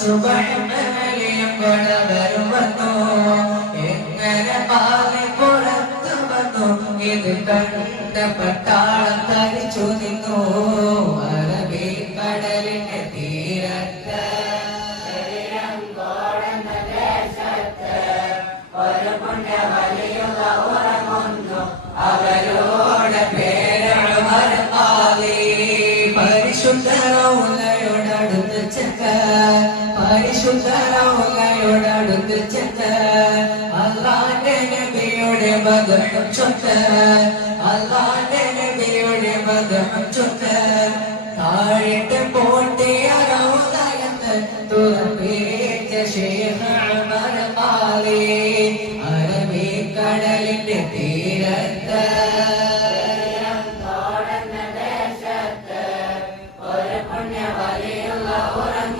സുബ്ഹാനലിയം കൊടവരും വന്നു എങ്ങനെ പാതി പുറത്തു വന്നു ഇത് കണ്ട പട്ടാളം കരിച്ചു നിന്നു അറബി കടലിന്റെ തീരത്ത് ഒരു പുണ്യവലിയുള്ള ഉറങ്ങുന്നു അവരോട് പേര് ഉമർ ഖാദി പരിശുദ്ധ റൗളയോടടുത്ത് ചെന്ന് പരിശുദ്ധരൗളയോടടുത്ത് ചെന്ന് അല്ലാഹുവിന്റെ നബിയുടെ മദ്ഹ് ചൊല്ല് അല്ലാഹുവിന്റെ നബിയുടെ മദ്ഹ് ചൊല്ല്